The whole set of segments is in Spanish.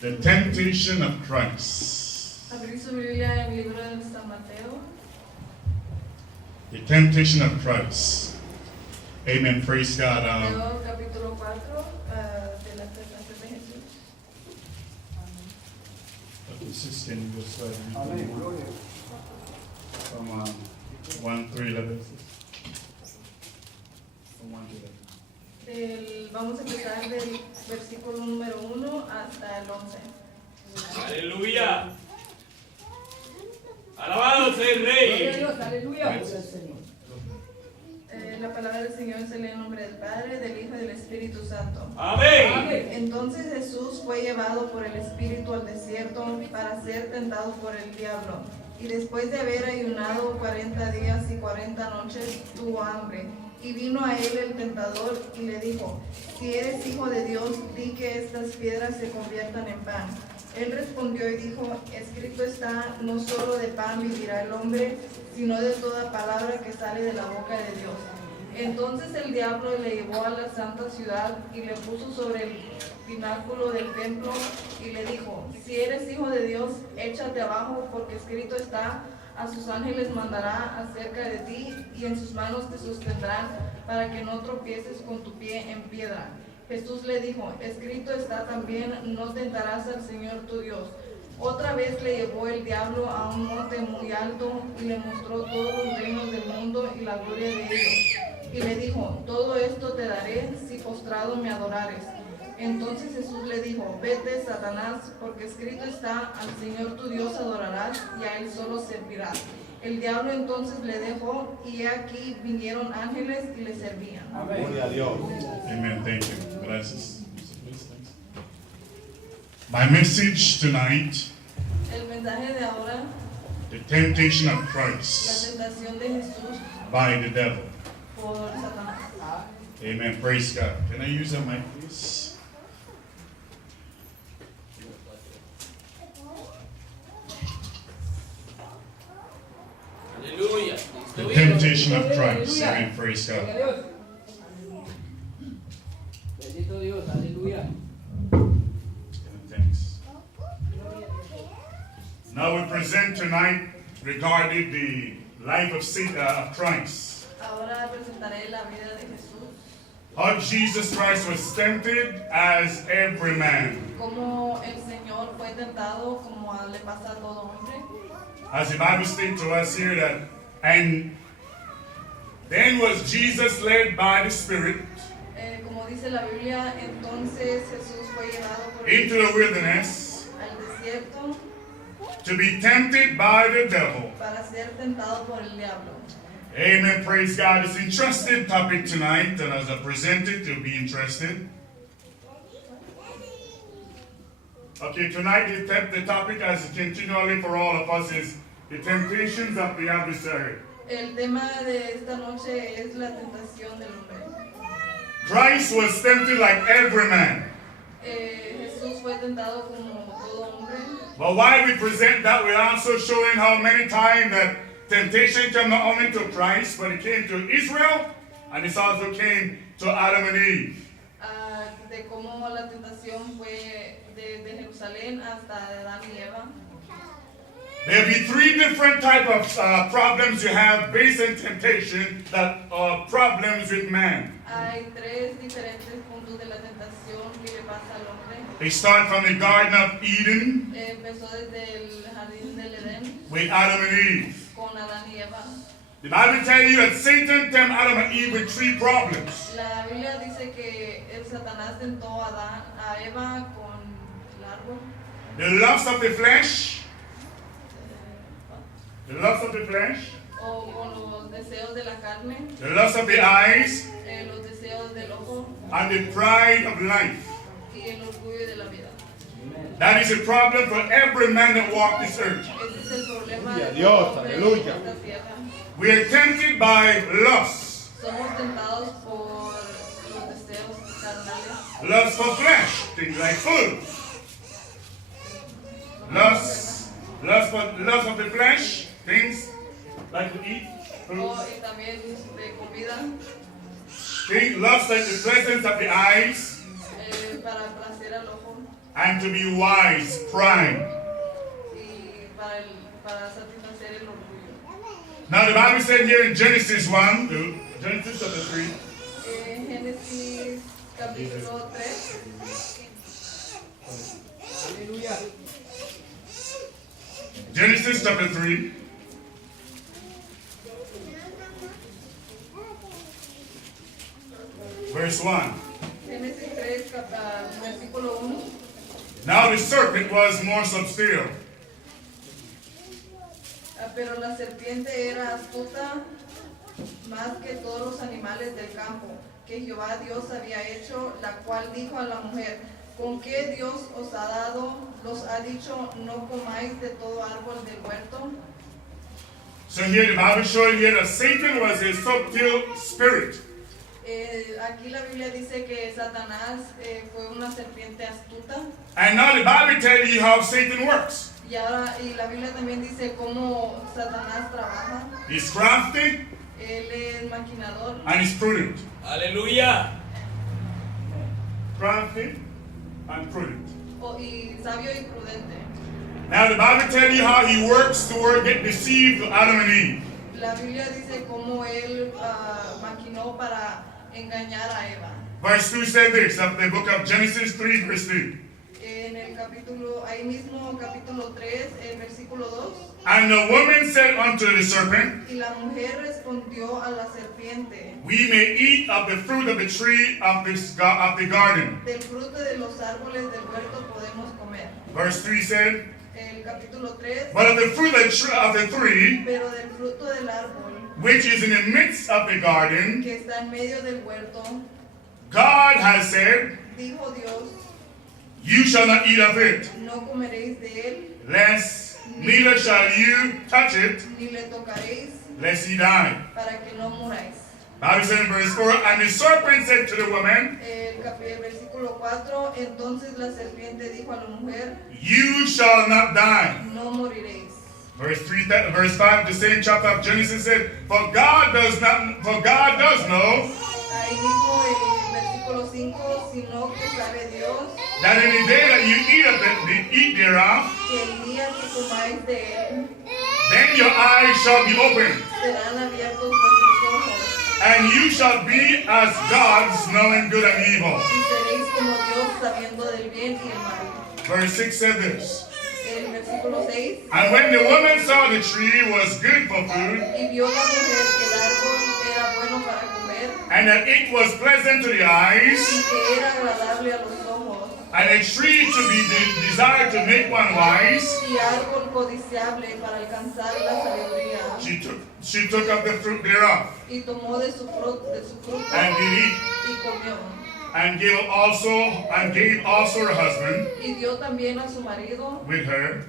The temptation of Christ. Abrir su Biblia en el libro de San Mateo. The temptation of Christ. Amen. Praise God. Mateo capítulo 4 de la tentación de Jesús. Can you just read Amén, gloria. from 1 through 11? From 1 to 11. Vamos a empezar del versículo número 1 hasta el 11. Aleluya. Alabado sea el Rey. Aleluya. La palabra del Señor se lee en nombre del Padre, del Hijo y del Espíritu Santo. Amén. Entonces Jesús fue llevado por el Espíritu al desierto para ser tentado por el diablo. Y después de haber ayunado 40 días y 40 noches, tuvo hambre. Y vino a él el tentador y le dijo: si eres hijo de Dios, di que estas piedras se conviertan en pan. Él respondió y dijo: escrito está, no solo de pan vivirá el hombre, sino de toda palabra que sale de la boca de Dios. Entonces el diablo le llevó a la santa ciudad y le puso sobre el pináculo del templo y le dijo: si eres hijo de Dios, échate abajo, porque escrito está, a sus ángeles mandará acerca de ti, y en sus manos te sostendrán, para que no tropieces con tu pie en piedra. Jesús le dijo: escrito está también, no tentarás al Señor tu Dios. Otra vez le llevó el diablo a un monte muy alto y le mostró todos los reinos del mundo y la gloria de ellos. Y le dijo: todo esto te daré si postrado me adorares. Entonces Jesús le dijo: vete, Satanás, porque escrito está, al Señor tu Dios adorarás y a él solo servirás. El diablo entonces le dejó, y he aquí vinieron ángeles y le servían. Amén. Gloria a Dios. Amen. Thank you. Gracias. My message tonight, El mensaje de ahora, the temptation of la Christ tentación de Jesús by the devil. por Satanás. Amen. Praise God. Can I use a mic, please? Aleluya. The temptation of Christ. Amen. Praise God. Bendito Dios, aleluya. Thanks. Now we present tonight regarding the life of Christ. Ahora presentaré la vida de Jesús, How Jesus Christ was tempted as every man. como el Señor fue tentado, como le pasa a todo hombre. As the Bible states to us here that, and then was Jesus led by the Spirit Como dice la Biblia, entonces Jesús fue llevado por into the wilderness al desierto to be tempted by the devil. para ser tentado por el diablo. Amen. Praise God. It's an interesting topic tonight, and as I present it, you'll be interested. Okay, tonight the topic, as continually for all of us, is the temptations of the adversary. El tema de esta noche es la tentación del hombre. Christ was tempted like every man. Jesús fue tentado como todo hombre. But while we present that, we're also showing how many times that temptation came not only to Christ, but it came to Israel, and it also came to Adam and Eve. De cómo la tentación fue de Jerusalén hasta Adán y Eva. There'll be three different type of problems you have based on temptation that are problems with man. Hay tres diferentes puntos de la tentación que le pasa al hombre. They start from the Garden of Eden Empezó desde el jardín del Edén with Adam and Eve. con Adán y Eva. The Bible tells you that Satan tempted Adam and Eve with three problems. La Biblia dice que el Satanás tentó a Eva con el árbol. The lust of the flesh, the lust of the flesh, O con los deseos de la carne, the lust of the eyes, los deseos del ojo and the pride of life. y el orgullo de la vida. That is a problem for every man that walks this earth. Ese es el problema de Dios, todo hombre aleluya. en esta tierra. We are tempted by lust, Somos tentados por los deseos carnales, lust for flesh, things like food. Lust of the flesh, things like to eat, food. y también de comida, Lust like the presence of the eyes, para placer al ojo, and to be wise, pride. y para satisfacer el orgullo. Now the Bible said here in Genesis 1, Genesis chapter 3, Génesis capítulo 3, Aleluya. Genesis chapter 3, verse 1. Génesis 3, versículo 1. Now the serpent was more subtle. Pero la serpiente era astuta más que todos los animales del campo que Jehová Dios había hecho, la cual dijo a la mujer: ¿con qué Dios os ha dado? ¿Los ha dicho, no comáis de todo árbol del huerto? So here the Bible showing here that Satan was a subtle spirit. Aquí la Biblia dice que Satanás fue una serpiente astuta. And now the Bible tells you how Satan works. Y la Biblia también dice cómo Satanás trabaja. He's crafty Él es maquinador and he's prudent. Aleluya. Crafty and prudent. y sabio y prudente. Now the Bible tells you how he works toward get deceived to Adam and Eve. La Biblia dice cómo él maquinó para engañar a Eva. Verse 2 said this, of the book of Genesis 3, verse 2. En el capítulo, ahí mismo capítulo 3, el versículo 2. And the woman said unto the serpent, Y la mujer respondió a la serpiente: we may eat of the fruit of the tree of the garden. del fruto de los árboles del huerto podemos comer. Verse 3 said, El capítulo 3. but of the fruit of the tree, Pero del fruto del árbol which is in the midst of the garden, que está en medio del huerto, God has said, dijo Dios: you shall not eat of it, no comeréis de él, lest neither shall you touch it, ni le tocaréis, lest ye die. para que no muráis. Bible said in verse 4, and the serpent said to the woman, El versículo 4, entonces la serpiente dijo a la mujer: you shall not die. no moriréis. Verse 5, the same chapter of Genesis said, for God does know Ahí mismo el versículo 5, sino que sabe Dios that in the day that you eat thereof, que el día que comáis de él, then your eyes shall be opened, serán abiertos vuestros ojos, and you shall be as gods, knowing good and evil. y seréis como Dios, sabiendo del bien y el mal. Verse 6 said this, El versículo 6, and when the woman saw the tree was good for food, y vio la mujer que el árbol era bueno para comer, and that it was pleasant to the y eyes, que era agradable a los ojos, and a tree to be desired to make one wise, y árbol codiciable para alcanzar la sabiduría, she took of the fruit thereof, y tomó de su fruto and did eat, y comió, and gave also her husband y dio también a su marido, with her,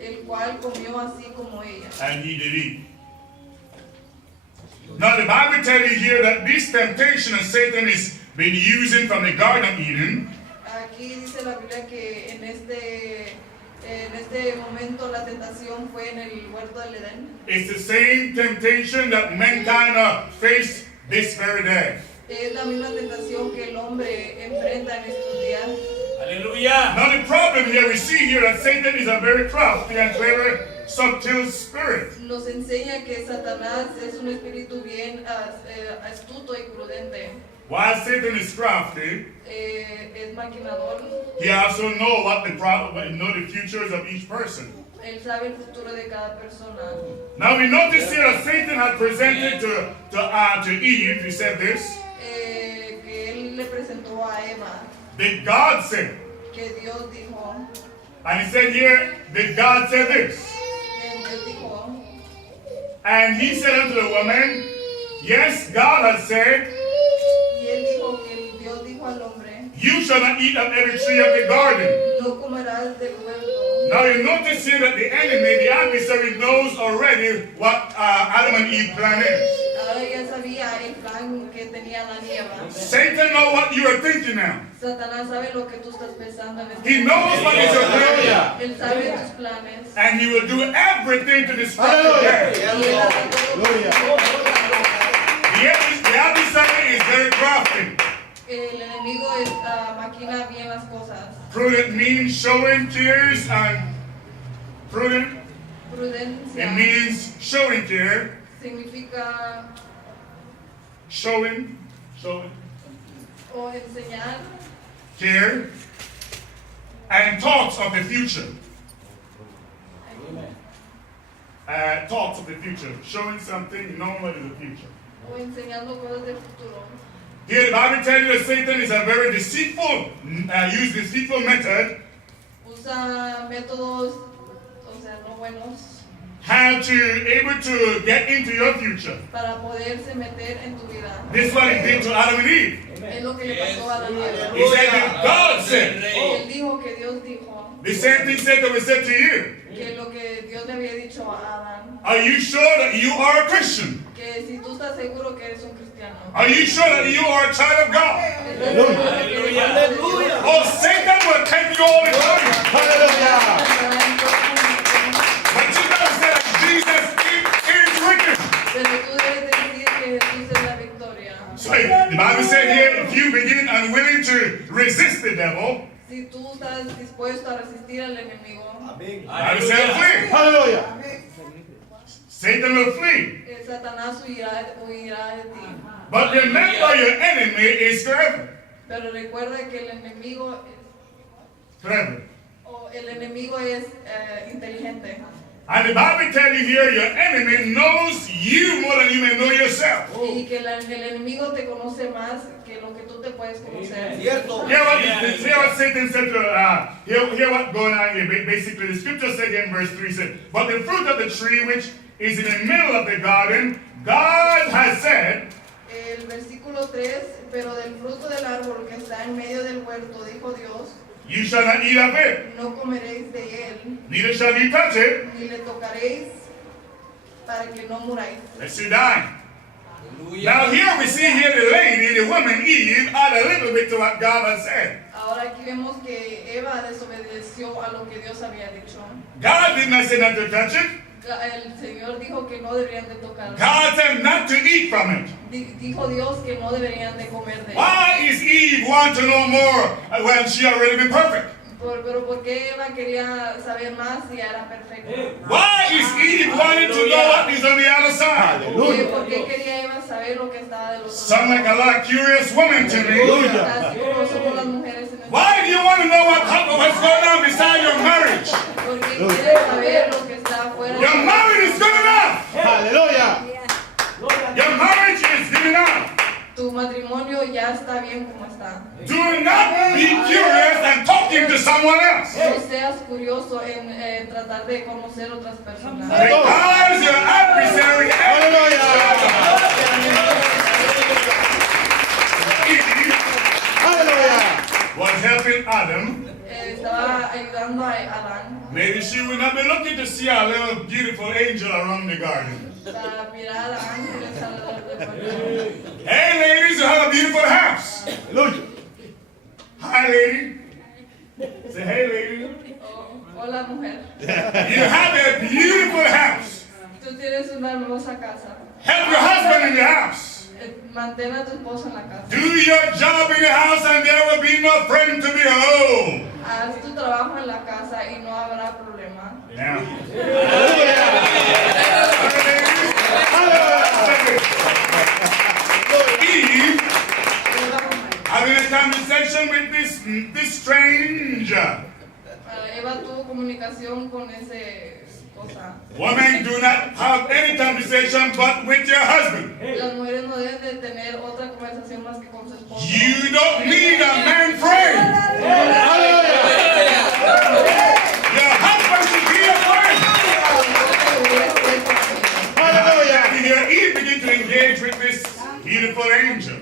el cual comió así como ella. and he did eat. Now the Bible tells you here that this temptation that Satan has been using from the Garden of Eden Aquí dice la Biblia que en este momento la tentación fue en el huerto del Edén. is the same temptation that mankind face this very day. Es la misma tentación que el hombre enfrenta en estos días. Aleluya. Now the problem here, we see here that Satan is a very crafty and clever, subtle spirit. Nos enseña que Satanás es un espíritu bien astuto y prudente. While Satan is crafty, Es maquinador. he also know the futures of each person. Él sabe el futuro de cada persona. Now we notice here that Satan had presented to Eve, he said this, Que él le presentó a Eva. did God say? Que Dios dijo. And he said here, did God say this? Que Dios dijo. And he said unto the woman, yes, God has said, Y él dijo que Dios dijo al hombre: you shall not eat of every tree of the garden. no comerás del huerto. Now you notice here that the enemy, the adversary, knows already what Adam and Eve plan is. Ahora ya sabía el plan que tenía Adán y Eva. Satan knows what you are thinking now. Satanás sabe lo que tú estás pensando en este He knows what is your plan. Él sabe tus planes. And he will do everything to disrupt your plan. Y él hace todo. The adversary is very crafty. El enemigo maquina bien las cosas. Prudent means showing cares and prudent. Prudencia It means showing care, significa showing o enseñar care, and thoughts of the future. Thoughts of the future, showing something normally in the future. o enseñando cosas del futuro. Here the Bible tells you that Satan is a very deceitful, use deceitful method Usa métodos, o sea, no buenos, how to able to get into your future. para poderse meter en tu vida. This is what he did to Adam and Eve. Es lo que le pasó a Adán y Eva. He said that God said. Él dijo que Dios dijo The same thing Satan was said to you. que lo que Dios le había dicho a Adán, Are you sure that you are a Christian? que si tú estás seguro que eres un cristiano, Are you sure that you are a child of God? ¿estás seguro que eres hijo de Dios? Oh, Satan will take you all the time. But you gotta say that Jesus is wicked. Pero tú debes decir que Jesús es la victoria. So the Bible said here, if you begin unwilling to resist the devil, Si tú estás dispuesto a resistir al enemigo, the Bible said flee. Hallelujah. Satan will flee. Satanás huirá de ti. But remember, your enemy is forever. Pero recuerda que el enemigo Forever. es inteligente. And the Bible tells you here, your enemy knows you more than you may know yourself. Y que el enemigo te conoce más que lo que tú te puedes conocer. Cierto. Hear what Satan said to, hear what going on here. Basically, the scripture said here in verse 3, said, but the fruit of the tree which is in the middle of the garden, God has said, El versículo 3, pero del fruto del árbol que está en medio del huerto, dijo Dios, you shall not eat of it, no comeréis de él, neither shall you touch it, ni le tocaréis, para que no muráis. lest you die. Now here we see here the lady, the woman Eve, add a little bit to what God has said. Ahora aquí vemos que Eva desobedeció a lo que Dios había dicho. God did not say not to touch it. El Señor dijo que no deberían de tocarlo. God said not to eat from it. Dijo Dios que no deberían de comer de él. Why is Eve want to know more when she already been perfect? Pero ¿por qué Eva quería saber más si era perfecta? Why is Eve wanting to know what is on the other side? ¿Por qué quería Eva saber lo que estaba del otro Sound like a lot of curious women to me. Así como somos las mujeres en el Why do you want to know what's going on beside your marriage? Porque quiere saber lo que está afuera. Your marriage is good enough. Hallelujah. Your marriage is good enough. Tu matrimonio ya está bien como está. Do not be curious and talking to someone else. No seas curioso en tratar de conocer otras personas. Because your adversary Eve was helping Adam. Estaba ayudando a Adán Maybe she would not be looking to see a little beautiful angel around the garden. para mirar a ángeles alrededor del pueblo. Hey ladies, you have a beautiful house. Hallelujah. Hi lady. Say hey lady. Hola mujer, You have a beautiful house. tú tienes una hermosa casa. Help your husband in the house. Mantén a tu esposo en la casa. Do your job in the house and there will be no friend to behold. Haz tu trabajo en la casa y no habrá problema. Yeah. Eve having a conversation with this stranger. Eva tuvo comunicación con ese cosa. Women do not have any conversation but with your husband. Las mujeres no deben de tener otra conversación más que con su esposo. You don't need a man friend. Your husband should be a friend. Hallelujah. Here Eve began to engage with this beautiful angel.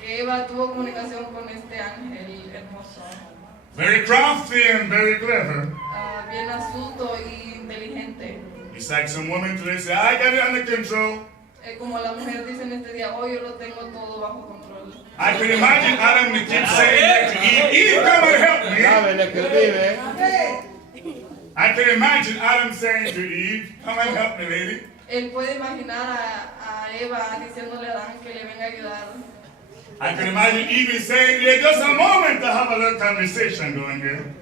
Que Eva tuvo comunicación con este ángel hermoso. Very crafty and very clever. Bien astuto y inteligente. It's like some women today say, I got it under control. Como la mujer dice en este día, oh, yo lo tengo todo bajo control. I can imagine Adam the kid saying that to Eve, Eve, come and help me. Sabe lo que vive. I can imagine Adam saying to Eve, come and help me, lady. Él puede imaginar a Eva diciéndole a Adán que le venga a ayudar. I can imagine Eve saying, yeah, just a moment to have a little conversation going here.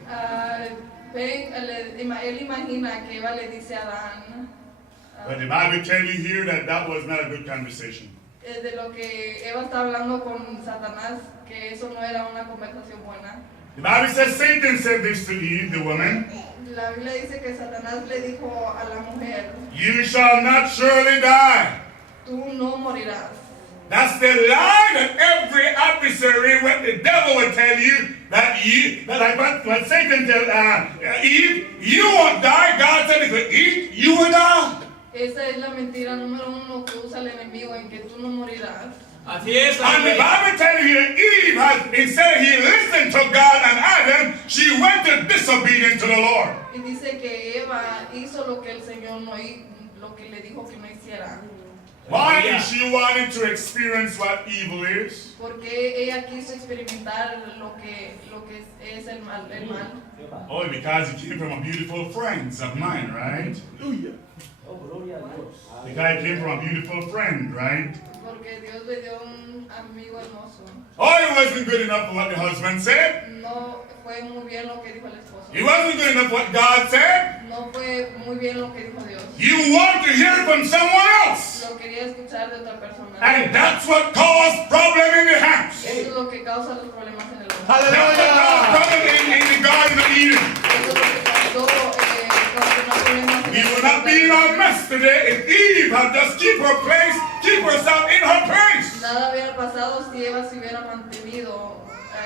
Él imagina que Eva le dice a Adán, But the Bible tells you here that that was not a good conversation. de lo que Eva está hablando con Satanás, que eso no era una conversación buena. The Bible says Satan said this to Eve, the woman, La Biblia dice que Satanás le dijo a la mujer, you shall not surely die. tú no morirás. That's the lie that every adversary, what the devil will tell you, what Satan tell Eve, you won't die. God said if you eat, you will die. Esa es la mentira número uno que usa el enemigo, en que tú no morirás. Así es, And the amén. Bible tells you that Eve, instead he listened to God and Adam, she went to disobedient to the Lord. Y dice que Eva hizo lo que el Señor no lo que le dijo que no hiciera. Why is she wanting to experience what evil is? Porque ella quiso experimentar lo que es el mal. Oh, because he came from a beautiful friend of mine, right? Oh, gloria a Dios. The guy came from a beautiful friend, right? Porque Dios le dio un amigo hermoso. Oh, it wasn't good enough for what the husband said. No fue muy bien lo que dijo el esposo. It wasn't good enough what God said. No fue muy bien lo que dijo Dios. You want to hear it from someone else. Lo quería escuchar de otra persona. And that's what caused problem in the house. Eso es lo que causa los problemas en el hogar. That's what caused problem in the Garden of Eden. Eso es lo que causó problemas en el We would not be in our mess today if Eve had just keep herself in her place. Nada hubiera pasado si Eva se hubiera mantenido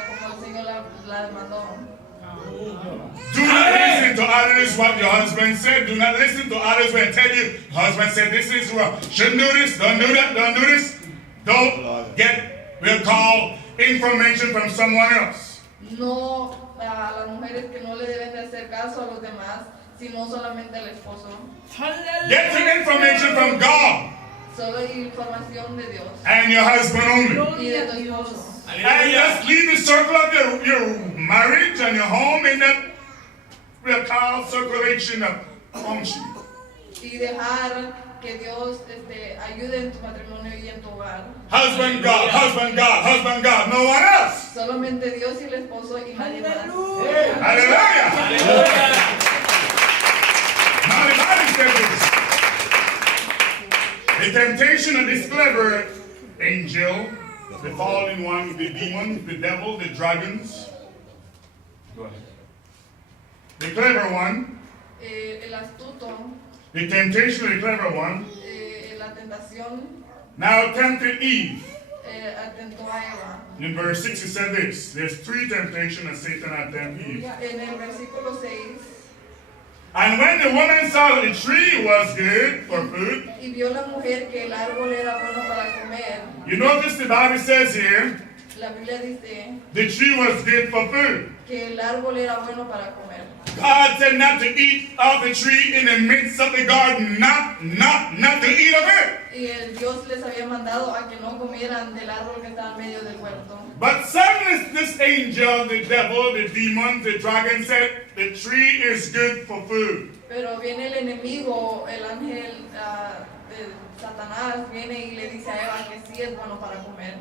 como el Señor la mandó. Do not listen to others what your husband said. Do not listen to others when they tell you, husband said this is wrong. Shouldn't do this, don't do that, don't do this. Don't we'll call information from someone else. No a las mujeres que no le deben de hacer caso a los demás, sino solamente al esposo. Get your information from God Solo información de Dios and your husband only. y de tu esposo. And just leave the circle of your marriage and your home in that we'll call circulation of function. Y dejar que Dios ayude en tu matrimonio y en tu hogar. Husband, God, husband, God, husband, God, no one else. Solamente Dios y el esposo y nadie más. Hallelujah. Aleluya. Now the Bible says this. The temptation of this clever angel, the fallen one, the demon, the devil, the dragons. Go ahead. The clever one, El astuto, the temptation of the clever one, la tentación, now tempted Eve. atentó a Eva. In verse 6 it said this. There's three temptations that Satan had tempted Eve. En el versículo 6, And when the woman saw that the tree was good for food, y vio la mujer que el árbol era bueno para comer. you notice the Bible says here, La Biblia dice the tree was good for food. que el árbol era bueno para comer. God said not to eat of the tree in the midst of the garden, not to eat of it. Y el Dios les había mandado a que no comieran del árbol que estaba en medio del huerto. But suddenly this angel, the devil, the demon, the dragon said, the tree is good for food. Pero viene el enemigo, el ángel de Satanás, viene y le dice a Eva que sí es bueno para comer.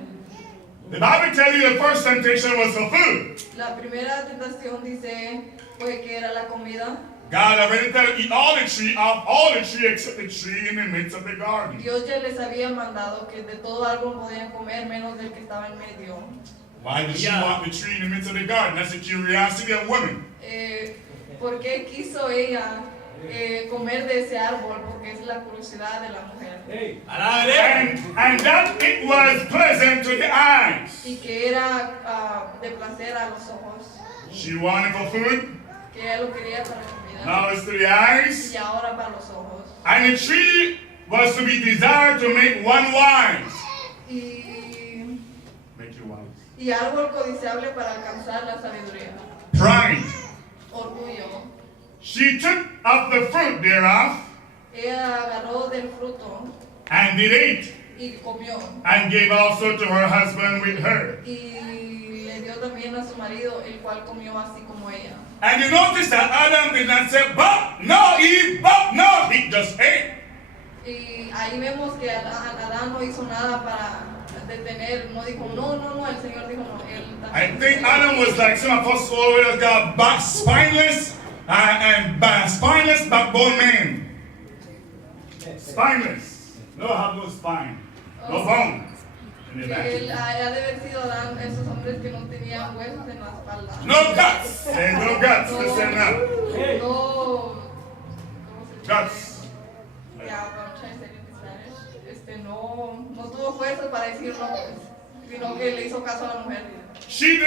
The Bible tells you the first temptation was for food. La primera tentación dice fue que era la comida. God already told them, eat all the tree, off all the tree except the tree in the midst of the garden. Dios ya les había mandado que de todo árbol podían comer menos del que estaba en medio. Why did she want the tree in the midst of the garden? That's the curiosity of women. ¿Por qué quiso ella comer de ese árbol? Porque es la curiosidad de la mujer. Hey. And that it was pleasant to the eyes. Y que era de placer a los ojos. She wanted for food. Que ella lo quería para comida. Now it's to the eyes. Y ahora para los ojos. And the tree was to be desired to make one wise. Make you wise. Y árbol codiciable para alcanzar la sabiduría. Pride. Orgullo. She took of the fruit thereof Ella agarró del fruto and did eat, y comió. and gave also to her husband with her. Y le dio también a su marido, el cual comió así como ella. And you notice that Adam did not say, but no, Eve, but no. He just ate. Y ahí vemos que Adán no hizo nada para detener, no dijo no, el Señor dijo no, él I también. think Adam was like some apostles all the way to God, spineless spineless backbone man. Spineless. No, have no spine. No bone. In the Que back. él ha de haber sido Adán, esos hombres que no tenían huesos en la espalda. No guts. There's no guts. Listen now. No, ¿cómo se dice? Guts. Yeah, but I'm trying to say it in Spanish. No tuvo fuerza para decir no, pues, sino que le hizo caso a la mujer. He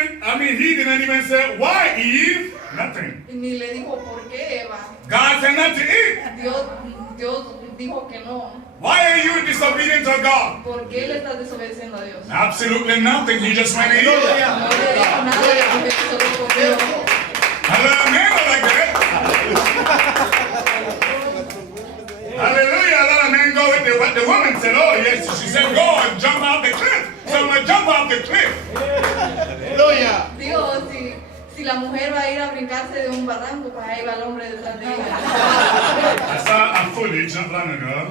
didn't even say, why, Eve? Nothing. Y ni le dijo por qué Eva. God said not to eat. Dios dijo que no. Why are you disobedient to God? ¿Por qué le estás desobedeciendo a Dios? Absolutely nothing. He just went and eat. No le dijo nada, la mujer solo comió. Hallelujah, man was like that. Hallelujah. A lot of men go with what the woman said. Oh, yes. She said, go and jump off the cliff. So I'm going to jump off the cliff. Aleluya. Digo, si la mujer va a ir a brincarse de un barranco, pues ahí va el hombre detrás de ella. I saw a footage not long ago.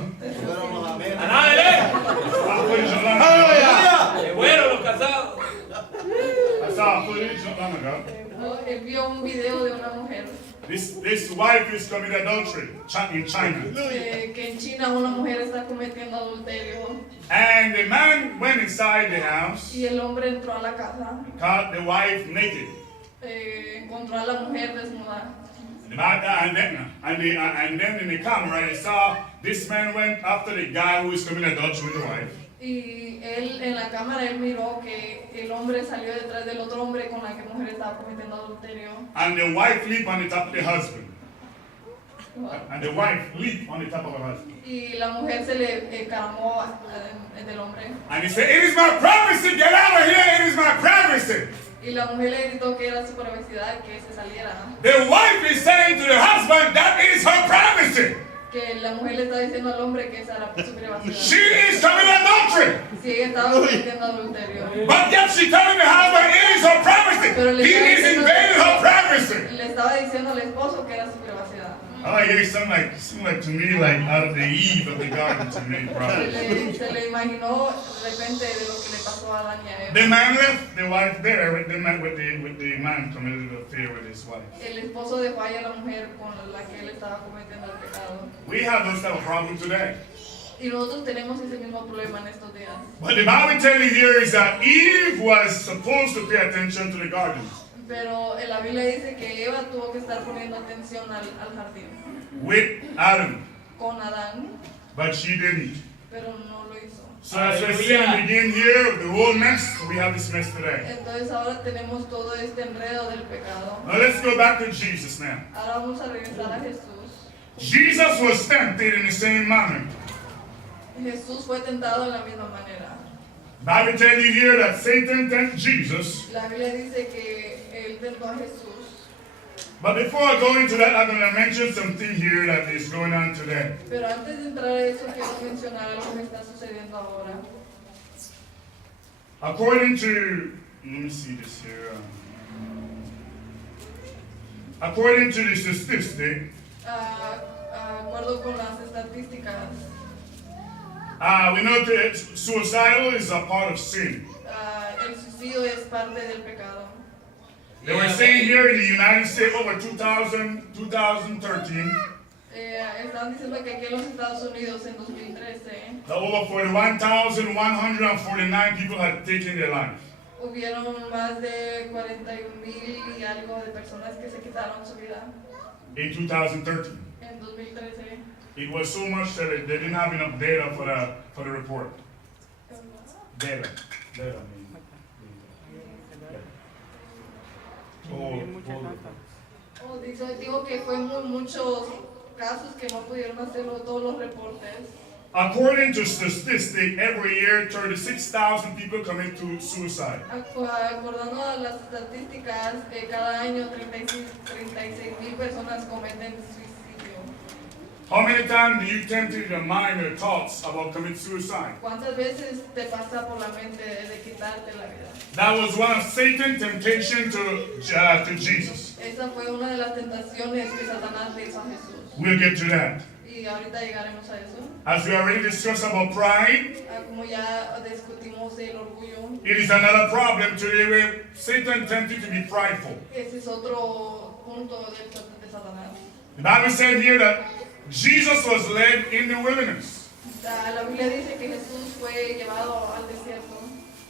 ¡Anájale! A footage not long ago. Aleluya. ¡Qué bueno los casados! I saw a footage not long ago. ¿No? Él vio un video de una mujer This wife is committing adultery in China. que en China una mujer está cometiendo adulterio And the man went inside the house, y el hombre entró a la casa, caught the wife naked. encontró a la mujer desnuda. And then in the camera, they saw this man went after the guy who is committing adultery with the wife. Y él en la cámara él miró que el hombre salió detrás del otro hombre con la que la mujer estaba cometiendo adulterio. And the wife leaped on the top of the husband. And the wife leaped on the top of her husband. Y la mujer se le caramó del hombre. And he said, it is my privacy, get out of here, it is my privacy. Y la mujer le gritó que era su privacidad, que se saliera. The wife is saying to the husband, that is her privacy. Que la mujer le está diciendo al hombre que esa era su She privacidad. is committing adultery. Si ella estaba cometiendo adulterio. But yet she telling the husband, it is her privacy. He is invading her privacy. Le estaba diciendo al esposo que era su privacidad. Oh, yeah, seem like to me like out of the Eve of the garden to me, probably. Se le imaginó de repente de lo que le pasó a Adán y a Eva. The man left the wife there with the man committed an affair with his wife. El esposo dejó ahí a la mujer con la que él estaba cometiendo el pecado. We have those type of problems today. Y nosotros tenemos ese mismo problema en estos días. But the Bible telling you here is that Eve was supposed to pay attention to the garden Pero en la Biblia dice que Eva tuvo que estar poniendo atención al jardín with Adam, con Adán, but she didn't. pero no lo hizo. So as we sin begin here, the whole mess, we have this mess today. Entonces ahora tenemos todo este enredo del pecado. Now let's go back to Jesus now. Ahora vamos a regresar a Jesús. Jesus was tempted in the same manner. Jesús fue tentado de la misma manera. Bible tells you here that Satan tempted Jesus. La Biblia dice que él tentó a Jesús. But before I go into that, I'm going to mention something here that is going on today. Pero antes de entrar a eso, quiero mencionar algo que está sucediendo ahora. According to, let me see this here. According to the statistic, Acuerdo con las estadísticas, we know that suicidal is a part of sin. el suicidio es parte del pecado. They were saying here in the United States over 2013, Están diciendo que aquí en los Estados Unidos en 2013 that over 41,149 people had taken their life. hubieron más de 41,000 y algo de personas que se quitaron su vida In 2013. en 2013. It was so much that they didn't have enough data for the report. Data. Digo que fue muchos casos que no pudieron hacerlo todos los reportes. According to statistics, every year 36,000 people commit to suicide. Acordando a las estadísticas, cada año 36,000 personas cometen suicidio. How many times do you tempt your mind or thoughts about commit suicide? ¿Cuántas veces te pasa por la mente de quitarte la vida? That was one of Satan's temptation to Jesus. Esa fue una de las tentaciones que Satanás le hizo a Jesús. We'll get to that. Y ahorita llegaremos a eso. As we already discussed about pride, Como ya discutimos el orgullo, it is another problem today where Satan tempts you to be prideful. ese es otro punto de Satanás. The Bible said here that Jesus was led in the wilderness. La Biblia dice que Jesús fue llevado al desierto.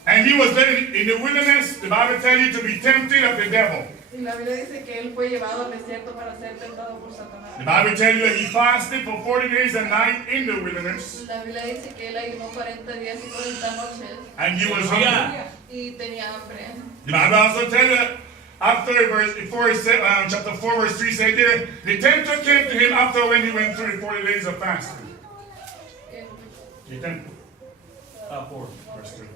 And he was led in the wilderness, the Bible tells you, to be tempted of the devil. Y la Biblia dice que él fue llevado al desierto para ser tentado por Satanás. The Bible tells you that he fasted for 40 days and nights in the wilderness. La Biblia dice que él ayunó 40 días y 40 noches And he was hungry. y tenía hambre. The Bible also tells you that after verse 4, chapter 4, verse 3 said there, the tempter came to him after when he went through the 40 days of fasting. The tempter. 4, verse 3.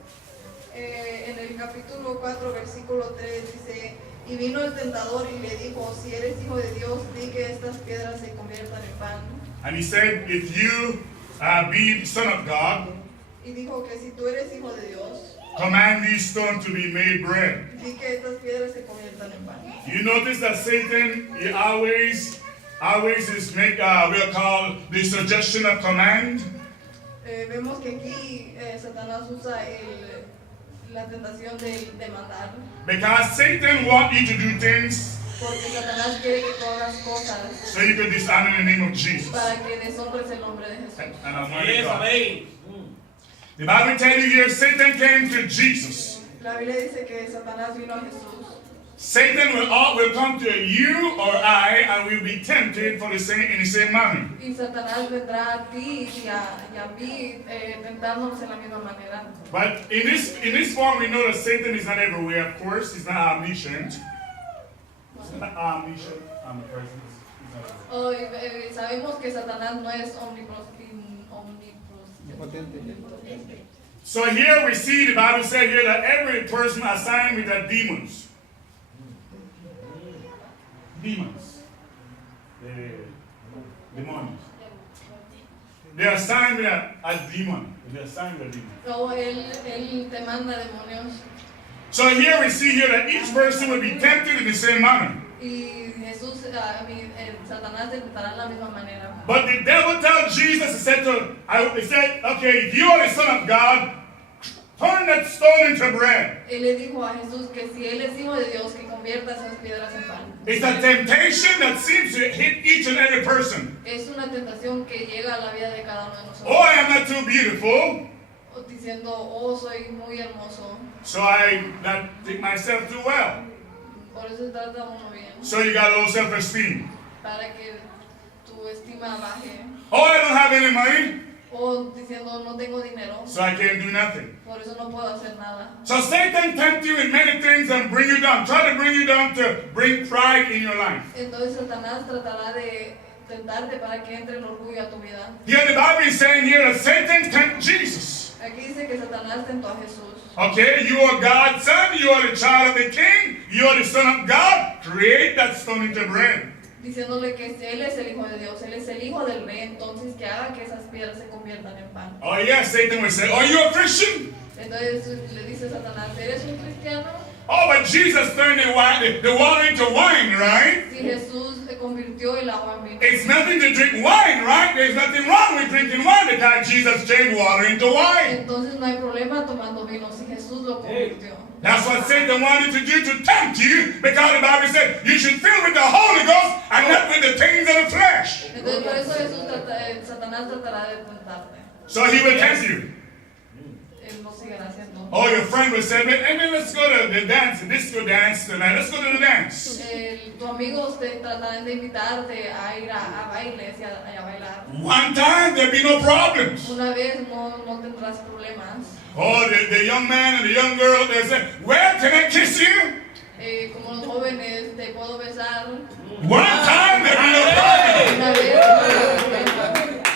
En el capítulo 4, versículo 3 dice, y vino el tentador y le dijo, si eres hijo de Dios, di que estas piedras se conviertan en pan. And he said, if you be the Son of God, Y dijo que si tú eres hijo de Dios, command these stones to be made bread. di que estas piedras se conviertan en pan. You notice that Satan, he always is make, we'll call the suggestion of command. Vemos que aquí Satanás usa la tentación de mandar, Because Satan wants you to do things porque Satanás quiere que tú hagas cosas so you can dishonor the name of Jesus. para que deshonres el nombre de Jesús. And I want Yes, God. amén. The Bible tells you here, Satan came to Jesus. La Biblia dice que Satanás vino a Jesús. Satan will come to you or I and will be tempted for in the same manner. Y Satanás vendrá a ti y a mí tentándonos en la misma manera. But in this form, we know that Satan is not everywhere, of course. He's not omniscient. He's not omniscient, omnipresent. He's not everywhere. Sabemos que Satanás no es omnipotente. So here we see the Bible said here that every person assigned with the demons. Demons. Demons. They are assigned with a demon. They are assigned with a demon. No, él te manda demonios. So here we see here that each person will be tempted in the same manner. Y Jesús, Satanás te tentará de la misma manera. But the devil told Jesus, he said, okay, if you are the Son of God, turn that stone into bread. Él le dijo a Jesús que si él es hijo de Dios, que convierta esas piedras en pan. It's a temptation that seems to hit each and every person. Es una tentación que llega a la vida de cada uno de nosotros. Oh, I am not too beautiful, Diciendo, oh, soy muy hermoso. so I not think myself too well. Por eso se trata uno bien. So you got low self-esteem. Para que tu estima baje. Oh, I don't have any money, O diciendo, no tengo dinero. so I can't do nothing. Por eso no puedo hacer nada. So Satan tempts you in many things and bring you down. Try to bring you down to bring pride in your life. Entonces Satanás tratará de tentarte para que entre el orgullo a tu vida. Here the Bible is saying here that Satan tempts Jesus. Aquí dice que Satanás tentó a Jesús. Okay, you are God's son, you are the child of the king, you are the son of God. Create that stone into bread. Diciéndole que él es el hijo de Dios, él es el hijo del rey, entonces que haga que esas piedras se conviertan en pan. Oh yes, Satan will say, are you a Christian? Entonces le dice Satanás, ¿eres un cristiano? Oh, but Jesus turned the water into wine, right? Si Jesús se convirtió el agua en vino. It's nothing to drink wine, right? There's nothing wrong with drinking wine because Jesus changed water into wine. Entonces no hay problema tomando vino si Jesús lo convirtió. That's what Satan wanted to do, to tempt you, because the Bible said you should fill with the Holy Ghost and not with the things of the flesh. Entonces por eso Jesús Satanás tratará de tentarte. So he will tempt you. Él lo seguirá haciendo. Oh, your friend will say, hey, let's go to the dance, the disco dance tonight. Let's go to the dance. Tu amigo te tratarán de invitarte a ir a bailes y a bailar. One time there'll be no problems. Una vez no tendrás problemas. Oh, the young man and the young girl, they say, well, can I kiss you? Como los jóvenes, te puedo besar. One time there'll be no problem. Una vez no tendrás problemas.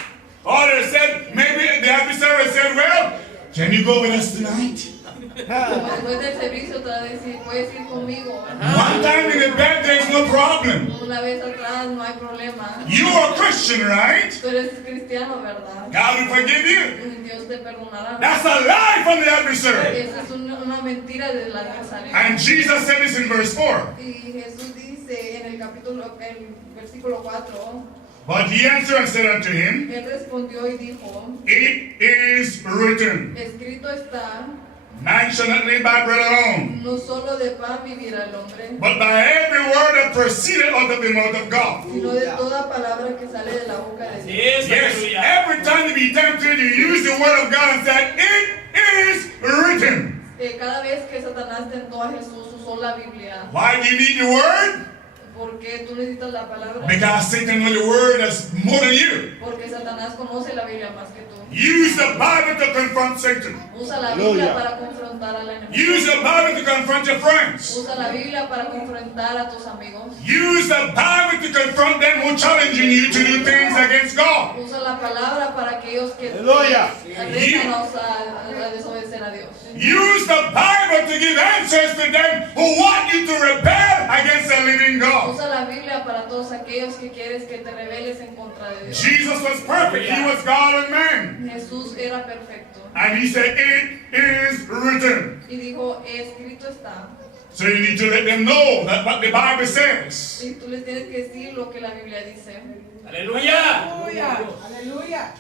Oh, they said, maybe the officer said, well, can you go with us tonight? Como después del servicio te va a decir, puedes ir conmigo. One time in the bed, there's no problem. Una vez atrás no hay problema. You are a Christian, right? Tú eres cristiano, ¿verdad? God will forgive you. Dios te perdonará. That's a lie from the adversary. Esa es una mentira del adversario. And Jesus said this in verse 4. Y Jesús dice en el versículo 4, But he answered and said unto him, Él respondió y dijo, It is written, escrito está, man shall not live by bread alone, no solo de pan vivirá el hombre, but by every word that proceeded out of the mouth of God. sino de toda palabra que sale de la boca de Dios. Yes, Yes, aleluya. every time you be tempted, you use the word of God and say, It is written. Cada vez que Satanás tentó a Jesús usó la Biblia. Why do you need the word? ¿Por qué tú necesitas la palabra? Because Satan knows the word is more than you. Porque Satanás conoce la Biblia más que tú. Use the Bible to confront Satan. Usa la Aleluya. Biblia para confrontar al enemigo. Use the Bible to confront your friends. Usa la Biblia para confrontar a tus amigos. Use the Bible to confront them who challenging you to do things against God. Usa la palabra para aquellos que Aleluya. retan a desobedecer a Dios. Use the Bible to give answers to them who want you to rebel against the living God. Usa la Biblia para todos aquellos que quieres que te rebeles en contra de Dios. Jesus was perfect. He was God and man. Jesús era perfecto. And he said, It is written. Y dijo, escrito está. So you need to let them know that what the Bible says. Y tú les tienes que decir lo que la Biblia dice. Aleluya.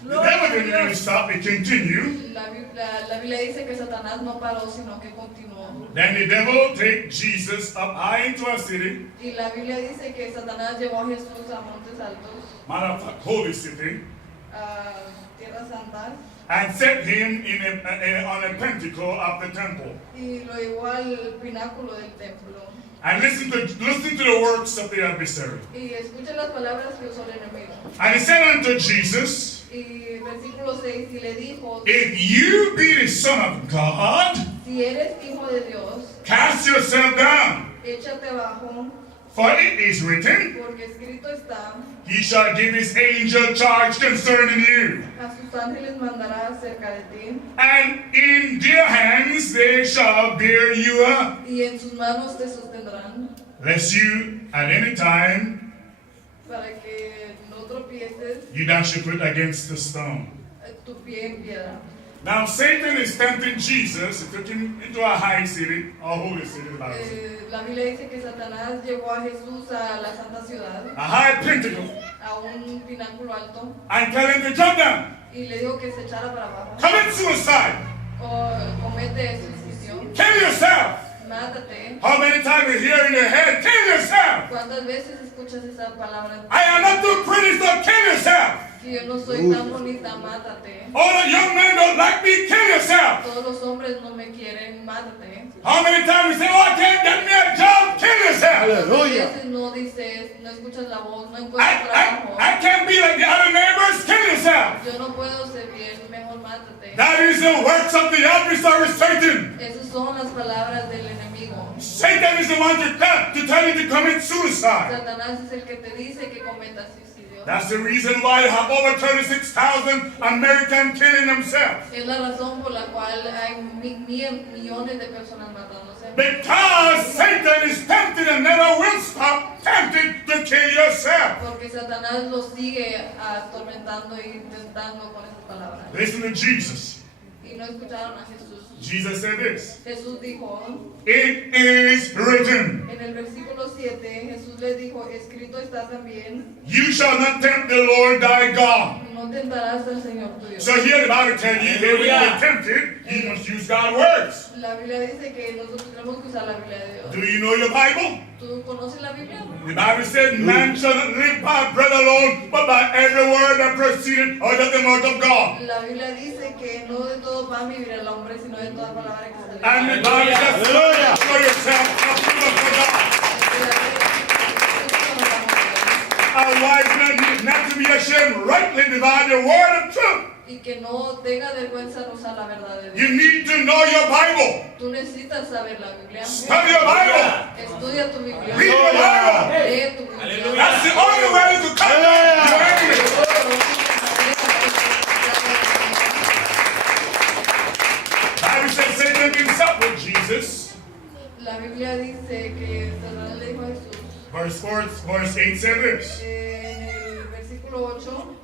The devil didn't really stop. It continued. La Biblia dice que Satanás no paró, sino que continuó. Then the devil take Jesus up high into a city. Y la Biblia dice que Satanás llevó a Jesús a montes altos, Matter of fact, holy city. a tierras santas, And set him on a pentacle of the temple. y lo llevó al pináculo del templo. And listen to the works of the adversary. Y escucha las palabras que usó el enemigo. And he said unto Jesus, Y versículo 6, y le dijo, If you be the Son of God, si eres hijo de Dios, cast yourself down. échate abajo, For it is written, porque escrito está, He shall give his angel charge concerning you. a sus ángeles mandará acerca de ti, And in their hands they shall bear you up, y en sus manos te sostendrán, lest you at any time para que no tropieces you dash your foot against the stone. tu pie en piedra. Now Satan is tempting Jesus. He took him into a high city, a holy city, the Bible says. La Biblia dice que Satanás llevó a Jesús a la santa ciudad, A high pentacle, a un pináculo alto, and tell him to jump down, y le dijo que se echara para abajo, commit suicide, o comete suicidio, kill yourself. mátate. How many times you hear in your head, kill yourself? ¿Cuántas veces escuchas esa palabra? I am not too pretty, so kill yourself. Si yo no soy tan bonita, mátate. All the young men don't like me, kill yourself. Todos los hombres no me quieren, mátate. How many times you say, oh, I can't get me a job, kill yourself. ¿Cuántas Aleluya. veces no dices, no escuchas la voz, no encuentras trabajo? I can't be like the other neighbors, kill yourself. Yo no puedo ser bien, mejor mátate. That is the works of the adversary, Satan. Esas son las palabras del enemigo. Satan is the one to tell you to commit suicide. Satanás es el que te dice que cometas suicidio. That's the reason why you have over 36,000 Americans killing themselves. Es la razón por la cual hay millones de personas matándose. Because Satan is tempted and never will stop tempted to kill yourself. Porque Satanás los sigue atormentando y intentando con esas palabras. Listen to Jesus. Y no escucharon a Jesús. Jesus said this. Jesús dijo, It is written, en el versículo 7, Jesús le dijo, escrito está también, you shall not tempt the Lord thy God. no tentarás al Señor tu Dios. So here the Bible tells you that when you get tempted, you must use God's words. La Biblia dice que nosotros tenemos que usar la Biblia de Dios. Do you know your Bible? ¿Tú conoces la Biblia? The Bible said, man shall not live by bread alone, but by every word that proceeded out of the mouth of God. La Biblia dice que no de todo pan vivirá el hombre, sino de toda palabra que sale. And the Bible says, Hallelujah. for yourself, approve for God. A wise man need not to be ashamed, rightly divide the word of truth. Y que no tenga vergüenza en usar la verdad de Dios. You need to know your Bible. Tú necesitas saber la Biblia. Study your Bible. Estudia tu Biblia. Read your Bible. Lee tu Biblia. Aleluya. That's the only way to conquer your enemy. Bible says Satan himself with Jesus. La Biblia dice que Satanás le dijo a Jesús Verse 8 said this. en el versículo 8,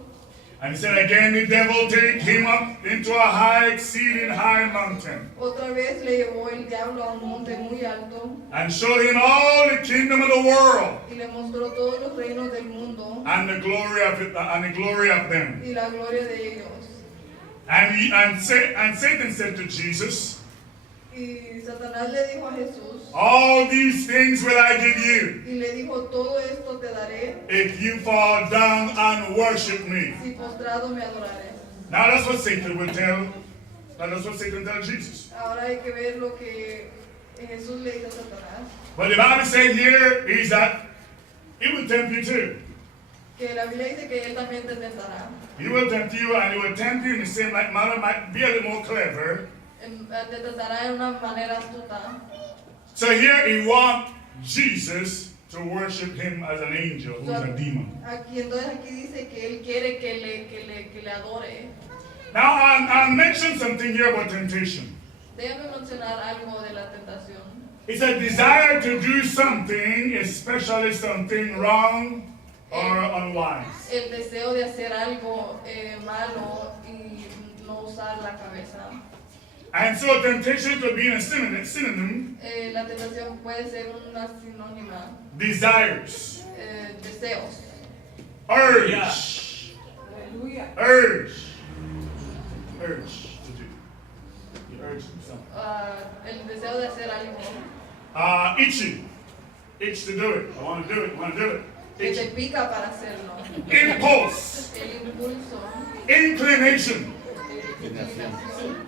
And he said again, the devil take him up into a high, exceeding high mountain, Otra vez le llevó el diablo a un monte muy alto and showed him all the kingdom of the world y le mostró todos los reinos del mundo and the glory of it, and the glory of them. y la gloria de ellos. And Satan said to Jesus, Y Satanás le dijo a Jesús, all these things will I give you y le dijo, todo esto te daré if you fall down and worship me. si postrado me adorares. Now that's what Satan will tell. That's what Satan tells Jesus. Ahora hay que ver lo que Jesús le dijo a Satanás, But the Bible said here is that he will tempt you too. que la Biblia dice que él también te tentará. He will tempt you, and he will tempt you in the same like manner, might be a little more clever. Te tentará en una manera astuta. So here he wants Jesus to worship him as an angel who's a demon. Entonces aquí dice que él quiere que le adore. Now I'll mention something here about temptation. Déjame mencionar algo de la tentación. It's a desire to do something, especially something wrong or unwise. El deseo de hacer algo malo y no usar la cabeza. And so temptation could be a synonym, La tentación puede ser una sinónima. desires, Deseos. urge, Aleluya. urge to do. You urge something. El deseo de hacer algo. Itch to do it. I want to do it. Que te Itch. pica para hacerlo. Impulse, El impulso. inclination. Inclinación.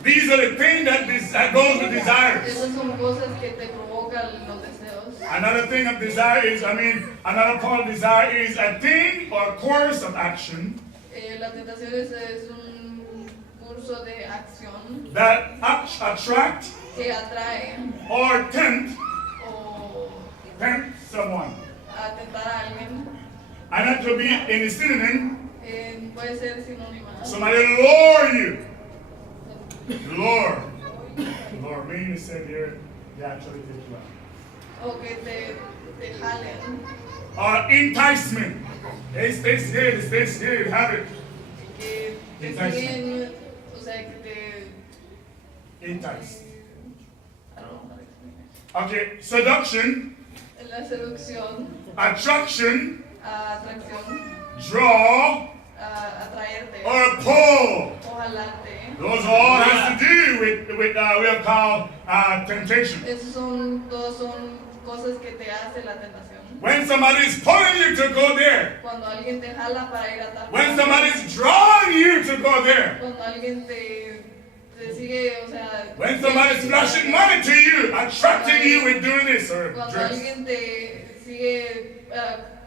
These are the things that goes with desires. Esas son cosas que te provocan los deseos. Another thing of desire is, another part of desire is a thing or course of action La tentación es un curso de acción that attract que atrae or tempt o someone. a tentar a alguien. And that could be in a synonym, Puede ser sinónima. somebody lure you. Lure. Lure means said here, they actually take you out. O que te jalen. Or enticement. They here, have it. Que te siguen, o sea, que te... Entice. I don't know how to explain Okay, seduction, it. La seducción, attraction, atracción, draw, atraerte or pull. o jalarte. Those all has to do with we have called temptation. Esas todas son cosas que te hace la tentación. When somebody is pulling you to go there, Cuando alguien te jala para ir a tal when parte, somebody is drawing you to go there, cuando alguien te sigue, o sea, when somebody is flashing money to you, attracting you with doing this or cuando dress, alguien te sigue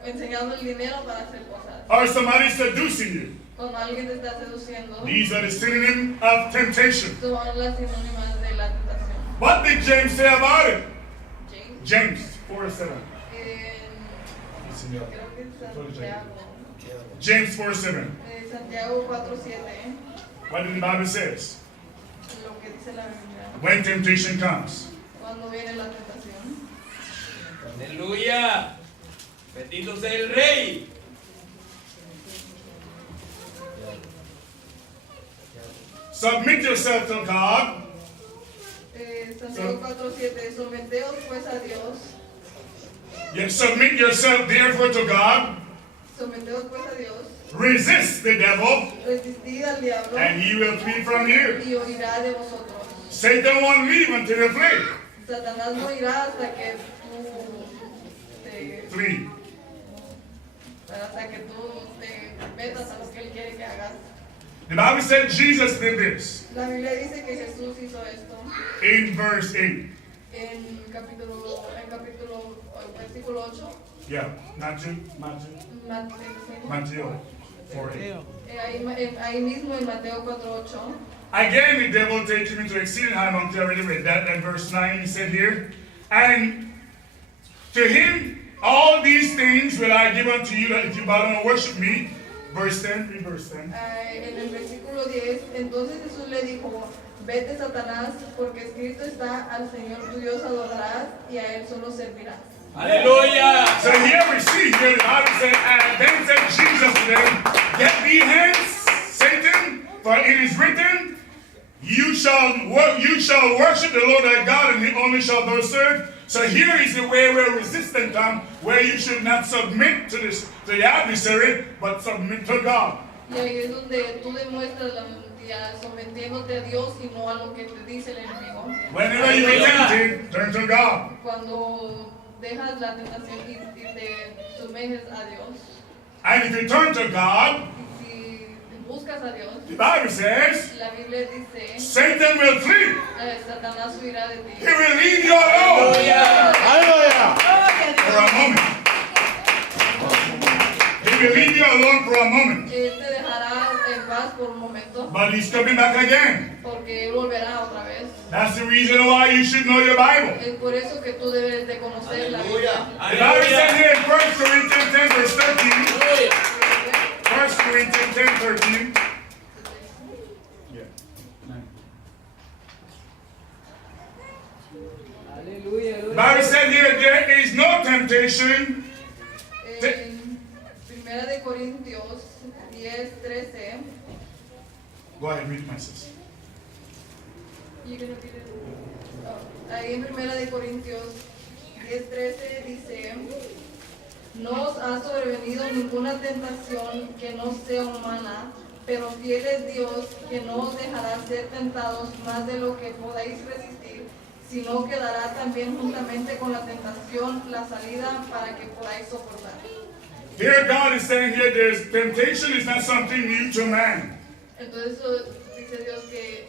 enseñando el dinero para hacer cosas, or somebody is seducing you. cuando alguien te está seduciendo, These are the synonym of temptation. son las sinónimas de la tentación. What did James say about it? James, James 4:7. creo que es Santiago, James 4:7. Santiago 4:7, What did the Bible says? lo que dice la Biblia, When temptation comes. cuando viene la tentación. Aleluya. Bendito sea el Rey. Submit yourself to God. Santiago 4:7, someteos pues a Dios, Yet submit yourself therefore to God. someteos pues a Dios, Resist the devil, resistid al diablo and he will flee from you. y huirá de vosotros. Satan won't leave until you flee. Satanás no irá hasta que tú Flee. metas a lo que él quiere que hagas. The Bible said Jesus did this La Biblia dice que Jesús hizo esto in verse 8. en versículo 8. Yeah, Matthew Mateo, 4:8. ahí mismo en Mateo 4:8. Again, the devil takes him into exceeding high mountain. I already read that. And verse 9, he said here, and to him all these things will I give unto you, that if you bow down and worship me. Verse 10, read verse 10. En el versículo 10, entonces Jesús le dijo, vete Satanás, porque escrito está, al Señor tu Dios adorarás y a él solo servirás. Aleluya. So here we see here the Bible said, and then said Jesus to them, get thee hence, shall worship the Lord thy God, and he only shall thou serve. So here is the way where resistance comes, where you should not submit to the adversary, but submit to God. Y ahí es donde tú demuestras la mentira, sometiéndote a Dios y no a lo que te dice el enemigo. Whenever you are tempted, turn to God. Cuando dejas la tentación y te sumerges a Dios. And if you turn to God, Y si buscas a Dios, the Bible says, la Biblia dice, Satan will flee. Satanás huirá de ti. He will leave you alone Hallelujah. for a moment. He will leave you alone for a moment. Él te dejará en paz por un momento, But he's coming back again. porque Él volverá otra vez. That's the reason why you should know your Bible. Es por eso que tú debes de conocer la Biblia. The Bible says here in 1 Corinthians 10 verse 13. Aleluya. 1 Corinthians 10, 13. Yeah. Aleluya, The Bible said here, there is no temptation. En Primera de Corintios 10:13. Go ahead, read it, my sister. You gonna read it? Oh, ahí en Primera de Corintios 10:13 dice: No os ha sobrevenido ninguna tentación que no sea humana, pero fiel es Dios, que no os dejará ser tentados más de lo que podáis resistir, sino que dará también juntamente con la tentación la salida para que podáis soportar. Here God is saying here, there's temptation is not something new to man. Entonces dice Dios que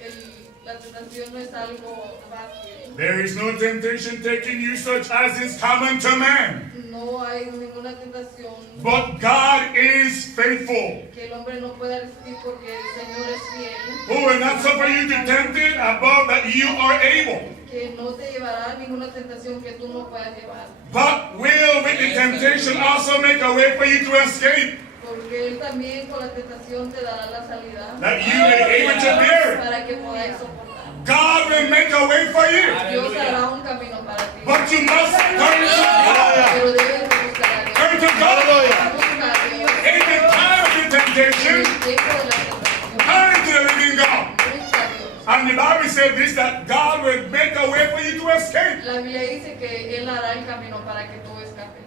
la tentación no es algo fácil. There is no temptation taking you such as is common to man. No hay ninguna tentación But God is faithful, que el hombre no pueda resistir porque el Señor es fiel, who will not suffer you to tempt it above that you are able, que no te llevará a ninguna tentación que tú no puedas llevar, but will with the temptation also make a way for you to escape, porque Él también con la tentación te dará la salida that you may be able to bear it. para que podáis soportar. God will make a way for you, Dios hará un camino para ti, but you must turn to God. pero debes de buscar a Dios. Turn to God. Hallelujah. Busca a Dios In the time of the en temptation, el tiempo de la tentación. turn to the living God. Busca a Dios. And the Bible said this, that God will make a way for you to escape. La Biblia dice que Él hará el camino para que tú escapes.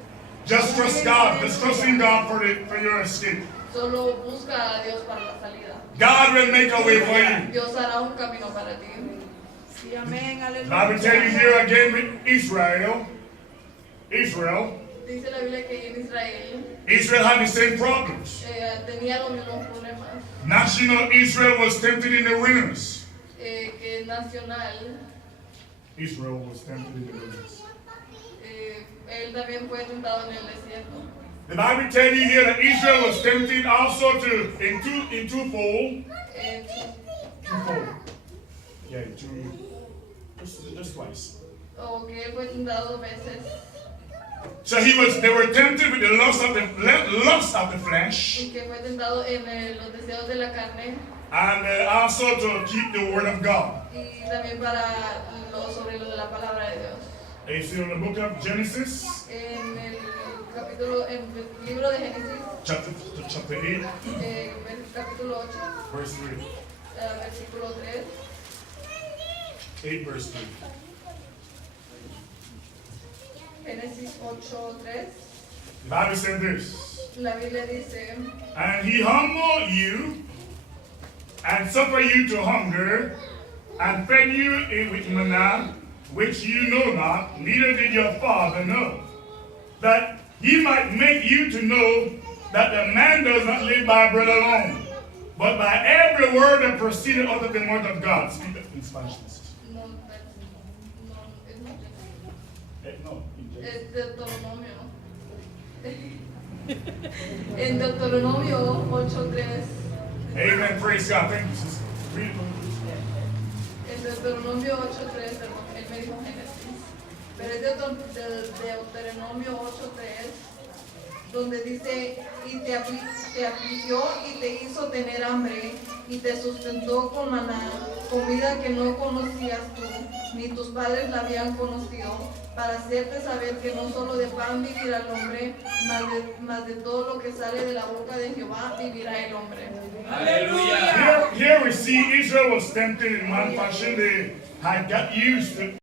Just trust God. Just trust in God for your escape. Solo busca a Dios para la salida. God will make a way for you. Dios hará un camino para ti. Sí, amén, The Bible tell you here again with Israel. Dice la Biblia que en Israel had the same problems. tenía los mismos problemas, National Israel was tempted in the wilderness. que nacional, Israel was tempted in the wilderness. él también fue tentado en el desierto. The Bible tell you here that Israel was tempted also in twofold. Eh, Twofold. Yeah, just twice. o que él fue tentado 2 veces So they were tempted with the lust of the flesh, y que fue tentado en los deseos de la carne and also to keep the word of God. y también sobre lo de la palabra de Dios. It's in the book of Genesis, En el libro de Génesis, chapter 8, capítulo 8, verse 3. versículo 3. 8 verse 3. Génesis 8:3. The Bible said this, La Biblia dice: and he humbled you and suffered you to hunger and fed you with manna, which you know not, neither did your father know, that he might make you to know that the man does not live by bread alone, but by every word that proceeded out of the mouth of God. Speak that in Spanish. no, es no, No, in James. es Deuteronomio. En Deuteronomio 8:3. Amen. Praise God. Thank you, sister. Read it. En Deuteronomio 8:3, perdón, él me dijo Génesis. Pero es de Deuteronomio 8:3. donde dice, y te afligió y te hizo tener hambre, y te sustentó con maná, comida que no conocías tú, ni tus padres la habían conocido, para hacerte saber que no solo de pan vivirá el hombre, mas de todo lo que sale de la boca de Jehová vivirá el hombre. Aleluya. Here we see Israel was tempted in one fashion. They had got used to